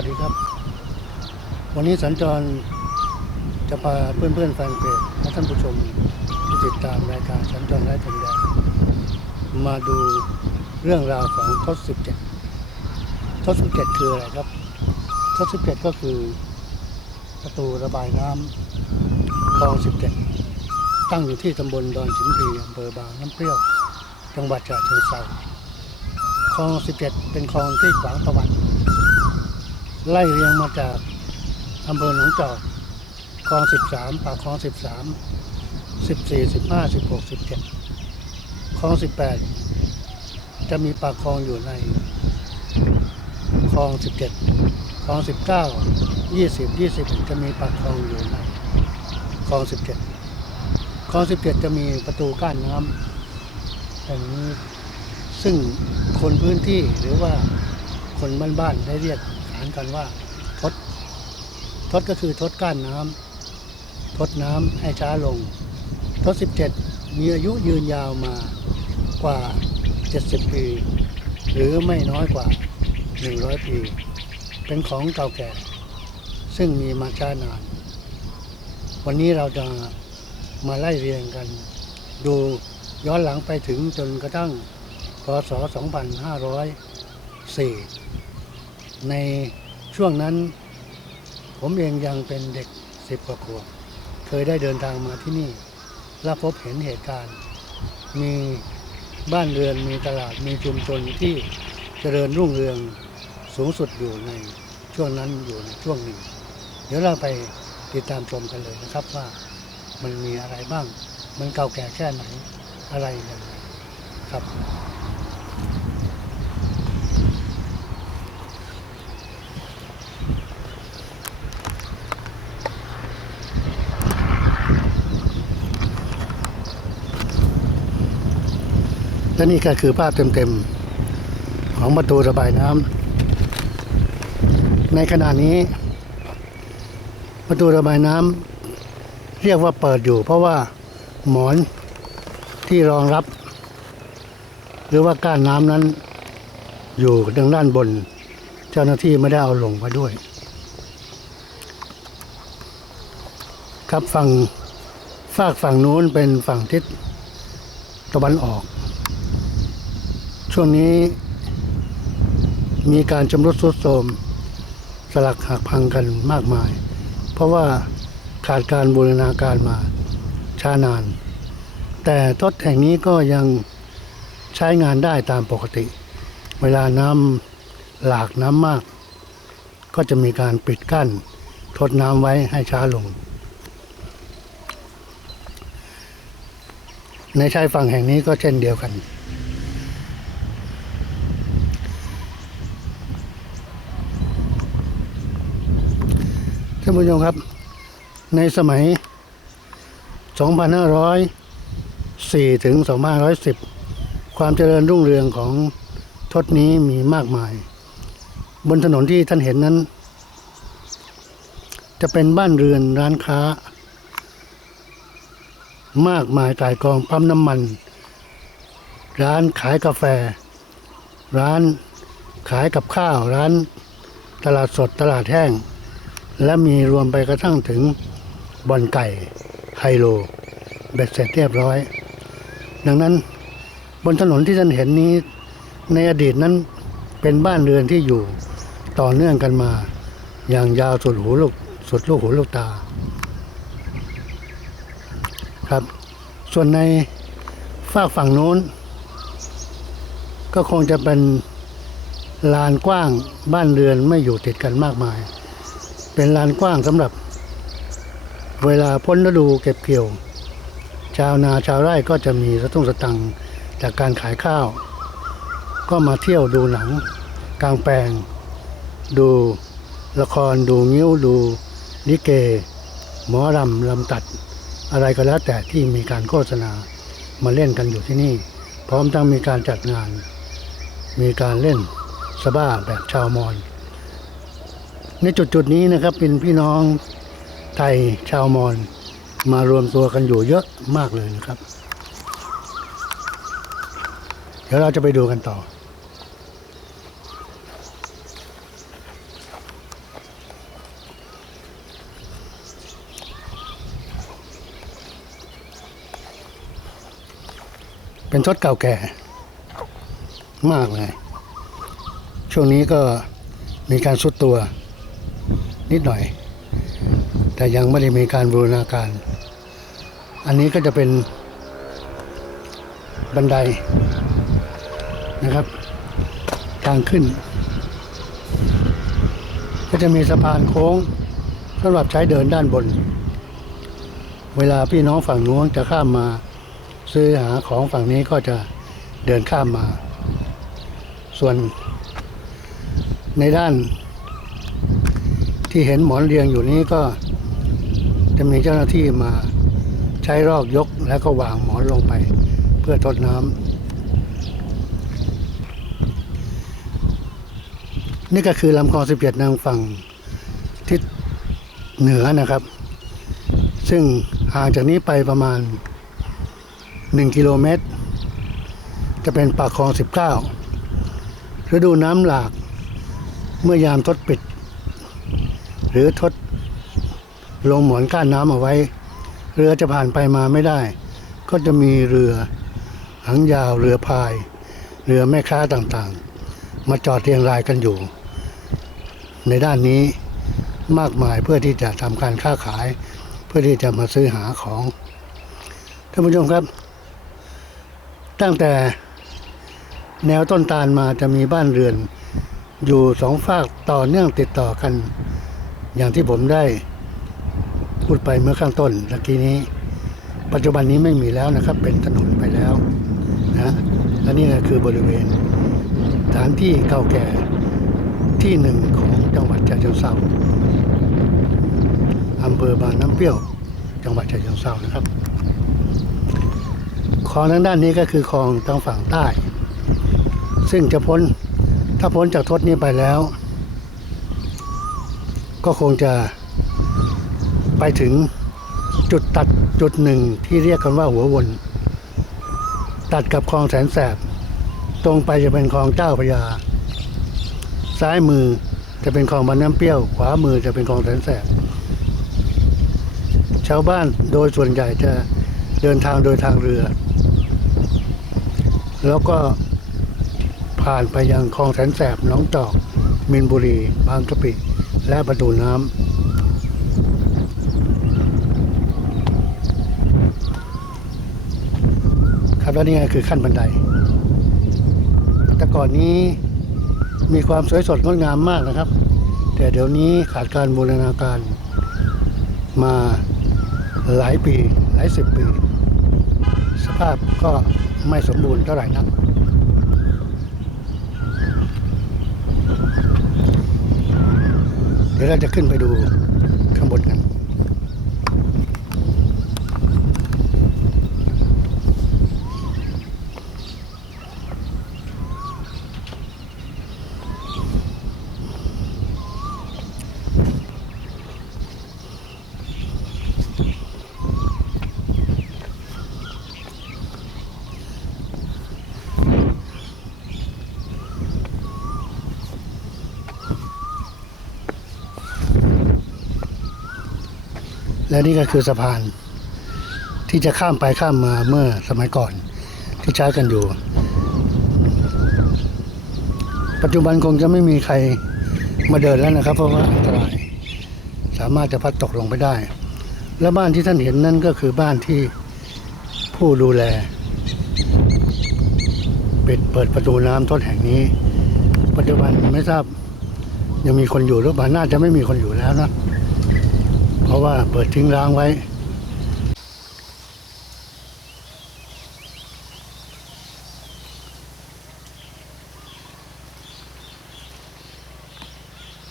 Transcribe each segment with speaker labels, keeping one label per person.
Speaker 1: วัสดีครับ วันนี้สัญจรจะพาเพื่อนๆแฟนเพจและท่านผู้ชมที่ติดตามรายการสัญจรไร้พรมแดนมาดูเรื่องราวของทศ17ทศ17คืออะไรครับทศ17ก็คือประตูระบายน้ำคลอง 17 ตั้งอยู่ที่ตำบลดอนฉิมพีอำเภอบางน้ำเปรี้ยว จังหวัดฉะเชิงเทราคลอง 17 เป็นคลองที่ขวางประวัติ ไล่เรียงมาจากอำเภอหนองจอกคลอง 13 ปากคลอง 13 14 15 16 17 คลอง 18 จะมีปากคลองอยู่ในคลอง 17 คลอง 19 20 20 จะมีปากคลองอยู่ในคลอง 17 คลอง 17 จะมีประตูกั้นน้ำอย่างนี้ซึ่งคนพื้นที่หรือว่าคนบ้านๆได้เรียกานกันว่าทดทดก็คือทดก้านน้ำทดน้ำให้ช้าลง ทด 17 มีอายุยืนยาวมากว่า 70 ปี หรือไม่น้อยกว่า 100 ปี เป็นของเก่าแก่ ซึ่งมีมาช้านาน วันนี้เราจะมาไล่เรียงกัน ดูย้อนหลังไปถึงจนกระทั่งพศ 2504 ในช่วงนั้น ผมเองยังเป็นเด็กสิบกว่าขวบ เคยได้เดินทางมาที่นี่ และพบเห็นเหตุการณ์ มีบ้านเรือนมีตลาดมีชุมชนที่เจริญรุ่งเรืองสูงสุดอยู่ในช่วงนั้นอยู่ในช่วงหนึ่ง เดี๋ยวเราไปติดตามชมกันเลยนะครับว่ามันมีอะไรบ้าง มันเก่าแก่แค่ไหนอะไรอย่างไรครับ และนี่ก็คือภาพเต็มๆ ของประตูระบายน้ำในขณะนี้ ประตูระบายน้ำเรียกว่าเปิดอยู่ เพราะว่าหมอนที่รองรับ หรือว่าก้านน้ำนั้น อยู่ทางด้านบน เจ้าหน้าที่ไม่ได้เอาลงมาด้วย ครับฝั่งฝากฝั่งนู้นเป็นฝั่งทิศตะวันออก ช่วงนี้ มีการชำรุดทรุดโทรมสลักหักพังกันมากมาย เพราะว่าขาดการบูรณาการมาช้านาน แต่ทศแห่งนี้ก็ยังใช้งานได้ตามปกติ เวลาน้ำหลากน้ำมาก ก็จะมีการปิดกั้น ทดน้ำไว้ให้ช้าลง ในชายฝั่งแห่งนี้ก็เช่นเดียวกัน ท่านผู้ชมครับ ในสมัย 2504 ถึง 2510 ความเจริญรุ่งเรืองของทศนี้มีมากมาย บนถนนที่ท่านเห็นนั้น จะเป็นบ้านเรือนร้านค้า มากมายกายกองปั๊มน้ำมัน ร้านขายกาแฟ ร้านขายกับข้าวร้านตลาดสดตลาดแห้ง และมีรวมไปกระทั่งถึงบอนไก่ไฮโลเบ็ดเสร็จเรียบร้อย ดังนั้นบนถนนที่ท่านเห็นนี้ในอดีตนั้นเป็นบ้านเรือนที่อยู่ต่อเนื่องกันมา อย่างยาวสุดหูลูกสุดลูกหูลูกตา ครับ ส่วนในฝากฝั่งโน้น ก็คงจะเป็นลานกว้างบ้านเรือนไม่อยู่ติดกันมากมาย เป็นลานกว้างสำหรับ เวลาพ้นฤดูเก็บเกี่ยว ชาวนาชาวไร่ก็จะมีสตุ้งสตังค์จากการขายข้าว ก็มาเที่ยวดูหนัง กลางแปลง ดูละครดูงิ้วดูลิเก หมอรำลำตัด อะไรก็แล้วแต่ที่มีการโฆษณามาเล่นกันอยู่ที่นี่ พร้อมทั้งมีการจัดงาน มีการเล่นสบ้าแบบชาวมอญ ในจุดจุดนี้นะครับเป็นพี่น้องไทยชาวมอญมารวมตัวกันอยู่เยอะมากเลยนะครับ เดี๋ยวเราจะไปดูกันต่อเป็นทศเก่าแก่มากเลย ช่วงนี้ก็มีการสุดตัว นิดหน่อย แต่ยังไม่ได้มีการบูรณาการ อันนี้ก็จะเป็นบันไดนะครับ ทางขึ้น ก็จะมีสะพานโค้งสำหรับใช้เดินด้านบน เวลาพี่น้องฝั่งนู้นจะข้ามมา ซื้อหาของฝั่งนี้ก็จะเดินข้ามมา ส่วนในด้าน ที่เห็นหมอนเรียงอยู่นี้ก็จะมีเจ้าหน้าที่มาใช้รอกยกแล้วก็วางหมอนลงไป เพื่อทดน้ำนี่ก็คือลำคลองสิบเจ็ดนางฝั่งทิศเหนือนะครับ ซึ่งห่างจากนี้ไปประมาณ 1 กิโลเมตร จะเป็นปากคลอง 19ฤดูน้ำหลาก เมื่อยามทดปิด รือทดลงหมอนก้านน้ำเอาไว้ เรือจะผ่านไปมาไม่ได้ ก็จะมีเรือหางยาวเรือพาย เรือแม่ค้าต่างๆ มาจอดเรียงรายกันอยู่ ในด้านนี้มากมายเพื่อที่จะทำการค้าขาย เพื่อที่จะมาซื้อหาของท่านผู้ชมครับ ตั้งแต่แนวต้นตาลมาจะมีบ้านเรือน อยู่สองฝากต่อเนื่องติดต่อกัน อย่างที่ผมได้พูดไปเมื่อข้างต้นตะกี้นี้ ปัจจุบันนี้ไม่มีแล้วนะครับ เป็นถนนไปแล้วนะและนี่คือบริเวณสถานที่เก่าแก่ที่หนึ่งของจังหวัดฉะเชิงเทราอำเภอบางน้ำเปรี้ยว จังหวัดฉะเชิงเทรานะครับคลองทางด้านนี้ก็คือคลองทางฝั่งใต้ ซึ่งจะพ้นถ้าพ้นจากทศนี้ไปแล้ว ก็คงจะไปถึงจุดตัดจุดหนึ่งที่เรียกกันว่าหัววน ตัดกับคลองแสนแสบ ตรงไปจะเป็นคลองเจ้าพระยา ซ้ายมือจะเป็นคลองบานน้ำเปรี้ยว ขวามือจะเป็นคลองแสนแสบ ชาวบ้านโดยส่วนใหญ่จะเดินทางโดยทางเรือ แล้วก็ผ่านไปยังคลองแสนแสบหนองจอกมินบุรี บางกะปิ และประตูน้ำครับแล้วนี่คือขั้นบันได แต่ก่อนนี้มีความสวยสดงดงามมากนะครับ แต่เดี๋ยวนี้ขาดการบูรณาการมาหลายปี หลายสิบปี สภาพก็ไม่สมบูรณ์เท่าไหร่นัก เดี๋ยวเราจะขึ้นไปดูข้างบนกัน และนี่ก็คือสะพาน ที่จะข้ามไปข้ามมาเมื่อสมัยก่อนที่ใช้กันอยู่ ปัจจุบันคงจะไม่มีใครมาเดินแล้วนะครับ เพราะว่าอันตรายสามารถจะพัดตกลงไปได้ และบ้านที่ท่านเห็นนั่นก็คือบ้านที่ผู้ดูแลปิดเปิดประตูน้ำทดแห่งนี้ ปัจจุบันไม่ทราบยังมีคนอยู่หรือเปล่าน่าจะไม่มีคนอยู่แล้วนะ เพราะว่าเปิดทิ้งร้างไว้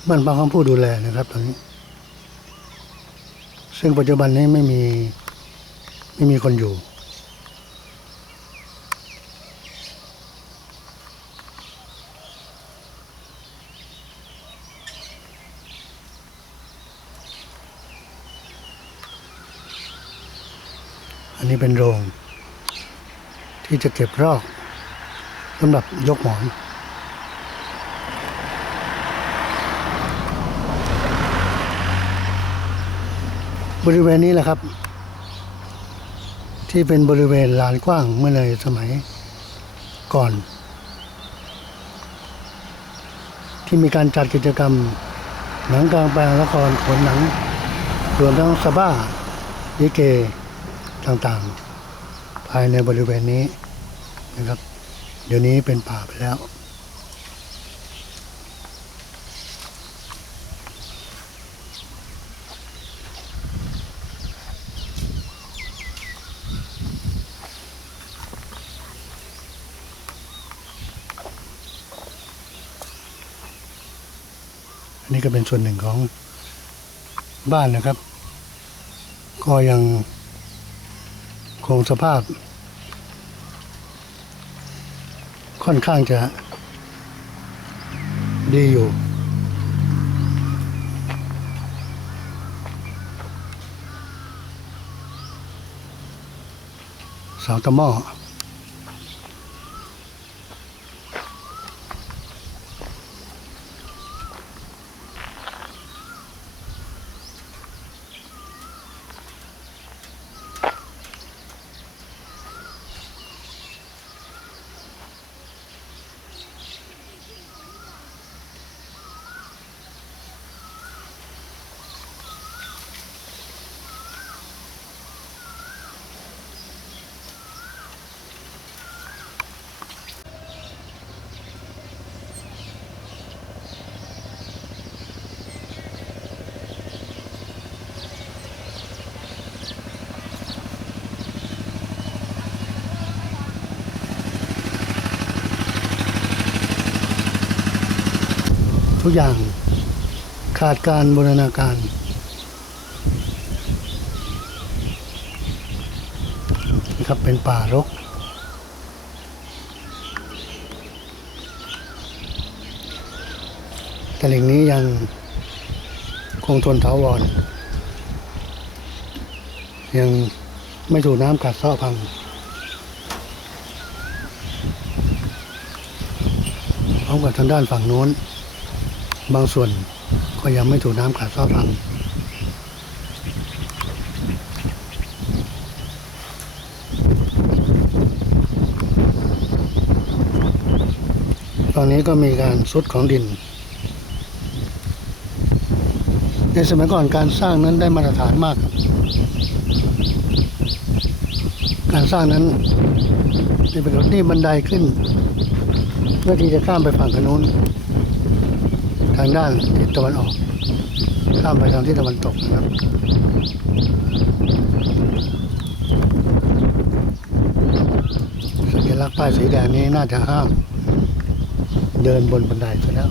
Speaker 1: บ้านพักของผู้ดูแลนะครับตอนนี้ ซึ่งปัจจุบันนี้ไม่มี ไม่มีคนอยู่ นนี้เป็นโรง ที่จะเก็บรอกสำหรับยกหมอนบริเวณนี้แหละครับ ที่เป็นบริเวณลานกว้างเมื่อในสมัยก่อน ที่มีการจัดกิจกรรม หนังกลางแปลงละครผลหนังรวมทั้งสบ้าลิเก ต่างๆ ภายในบริเวณนี้นะครับ เดี๋ยวนี้เป็นป่าไปแล้ว อันนี้ก็เป็นส่วนหนึ่งของบ้านนะครับ ก็ยัง คงสภาพ ค่อนข้างจะดีอยู่สาวตะหม้อ ทุกอย่าง ขาดการบูรณาการ นะครับเป็นป่ารกแต่แหล่งนี้ยังคงทนถาวร ยังไม่ถูกน้ำกัดเซาะพังพร้อมกับทางด้านฝั่งโน้น บางส่วนก็ยังไม่ถูกน้ำกัดซาพังตอนนี้ก็มีการซุดของดิน ในสมัยก่อนการสร้างนั้นได้มาตรฐานมาก การสร้างนั้นนี่เป็นนี่บันไดขึ้น เพื่อที่จะข้ามไปฝั่งขนุน ทางด้านทิศตะวันออก ข้ามไปทางทิศตะวันตกนะครับสัญลักษณ์ป้ายสีแดงนี้น่าจะห้าม เดินบนบันไดซะแล้ว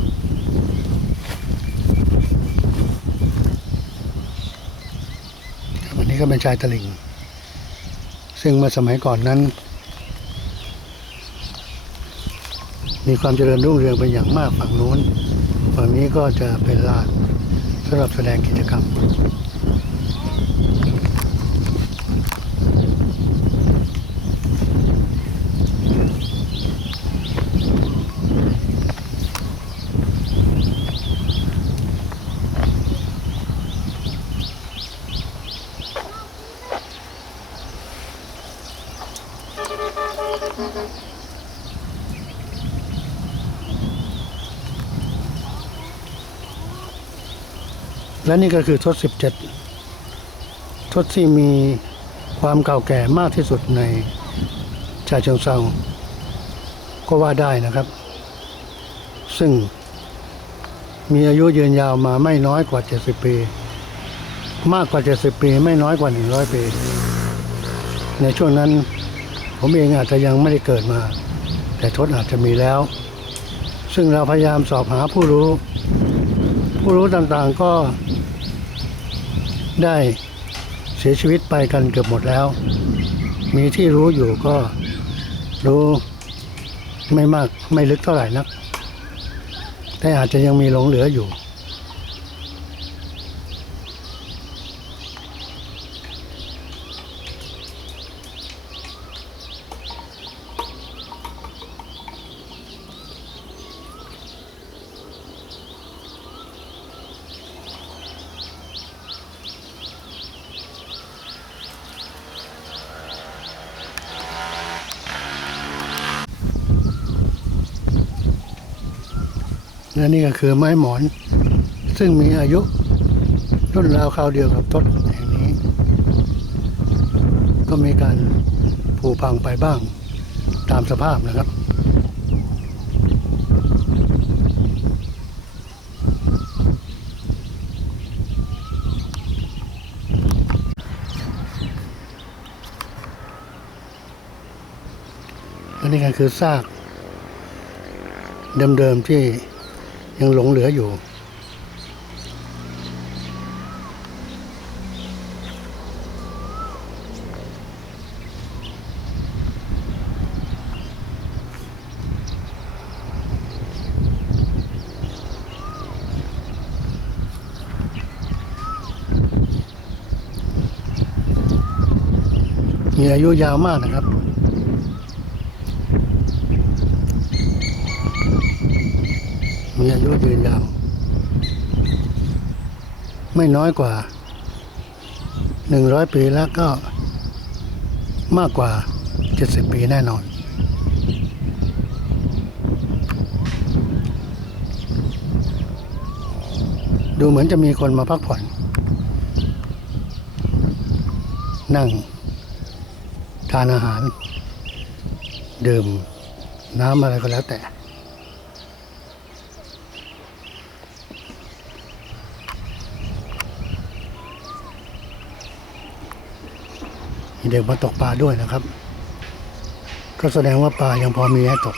Speaker 1: อันนี้ก็เป็นชายตลิ่ง ซึ่งเมื่อสมัยก่อนนั้น มีความเจริญรุ่งเรืองเป็นอย่างมากฝั่งนู้น ฝั่งนี้ก็จะเป็นลานสำหรับแสดงกิจกรรม และนี่ก็คือทศ 17 ทศที่มีความเก่าแก่มากที่สุดในชาเชิงเซาก็ว่าได้นะครับ ซึ่งมีอายุยืนยาวมาไม่น้อยกว่า 70 ปี มากกว่า 70 ปี ไม่น้อยกว่า 100 ปี ในช่วงนั้นผมเองอาจจะยังไม่ได้เกิดมา แต่ทศอาจจะมีแล้ว ซึ่งเราพยายามสอบหาผู้รู้ ผู้รู้ต่างๆก็ ได้เสียชีวิตไปกันเกือบหมดแล้ว มีที่รู้อยู่ก็รู้ไม่มากไม่ลึกเท่าไหร่นัก แต่อาจจะยังมีหลงเหลืออยู่ และนี่ก็คือไม้หมอน ซึ่งมีอายุรุ่นราวคราวเดียวกับต้นแห่งนี้ ก็มีการผุพังไปบ้างตามสภาพนะครับอันนี้ก็คือซากเดิมๆที่ ยังหลงเหลืออยู่ มีอายุยาวมากนะครับ มีอายุยืนยาว ไม่น้อยกว่าหนึ่งร้อยปีแล้วก็มากกว่าเจ็ดสิบปีแน่นอน ดูเหมือนจะมีคนมาพักผ่อน นั่ง ทานอาหาร ดื่ม น้ำอะไรก็แล้วแต่ มีเด็กมาตกปลาด้วยนะครับ ก็แสดงว่าปลายังพอมีให้ตก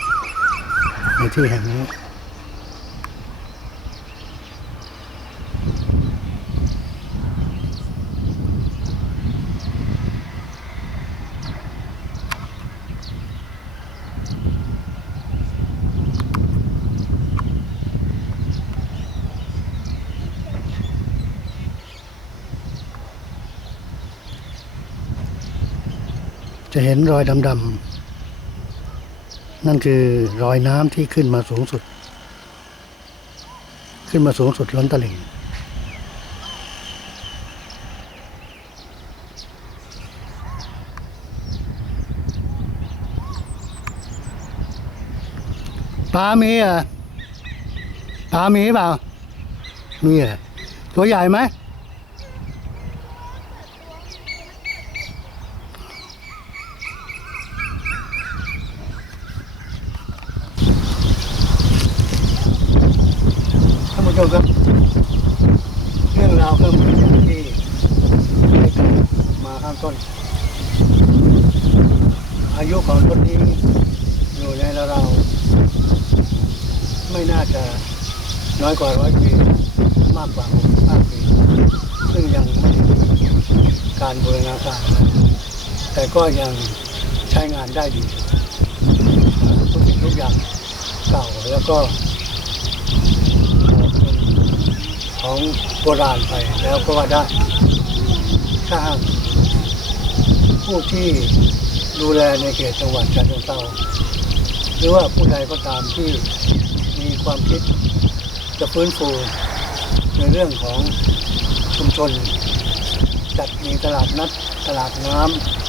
Speaker 1: ในที่แห่งนี้ จะเห็นรอยดำๆ นั่นคือรอยน้ำที่ขึ้นมาสูงสุด ขึ้นมาสูงสุดล้นตลิ่ง ปลามีอะปลามีเปล่ามีเหรอตัวใหญ่ไหม ท่านผู้ชมครับ เรื่องราวก็เหมือนอย่างที่ได้กล่าวมาข้างต้น อายุของรถนี้อยู่ในราวๆไม่น่าจะน้อยกว่าร้อยปีมากกว่าหกสิบห้าปี ซึ่งยังไม่ได้มีการบูรณาการอะไรแต่ก็ยังใช้งานได้ดี ทุกสิ่งทุกอย่างเก่าแล้วก็ของโบราณไปแล้วก็ว่าได้ถ้าผู้ที่ดูแลในเขตจังหวัดฉะเชิงเทราหรือว่าผู้ใดก็ตามที่มีความคิดจะฟื้นฟูในเรื่องของชุมชน จัดมีตลาดนัดตลาดน้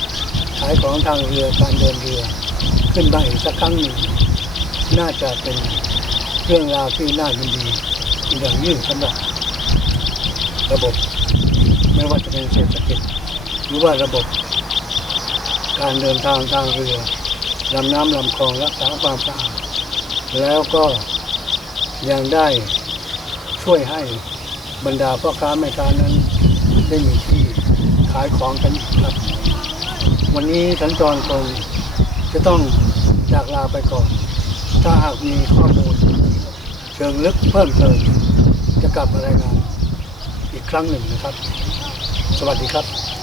Speaker 1: ำขายของทางเรือการเดินเรือ ขึ้นมาอีกสักครั้งหนึ่งน่าจะเป็นเรื่องราวที่น่ายินดีอย่างยิ่งสำหรับระบบ ไม่ว่าจะเป็นเศรษฐกิจ หรือว่าระบบ การเดินทางทางเรือลำน้ำลำคลองรักษาความสะอาดแล้วก็ยังได้ช่วยให้บรรดาพ่อค้าแม่ค้านั้น ได้มีที่ขายของกันครับ วันนี้สัญจรคงจะต้อง จากลาไปก่อน ถ้าหากมีข้อมูล เชิงลึกเพิ่มเติมจะกลับมารายงานอีกครั้งหนึ่งนะครับ สวัสดีครับ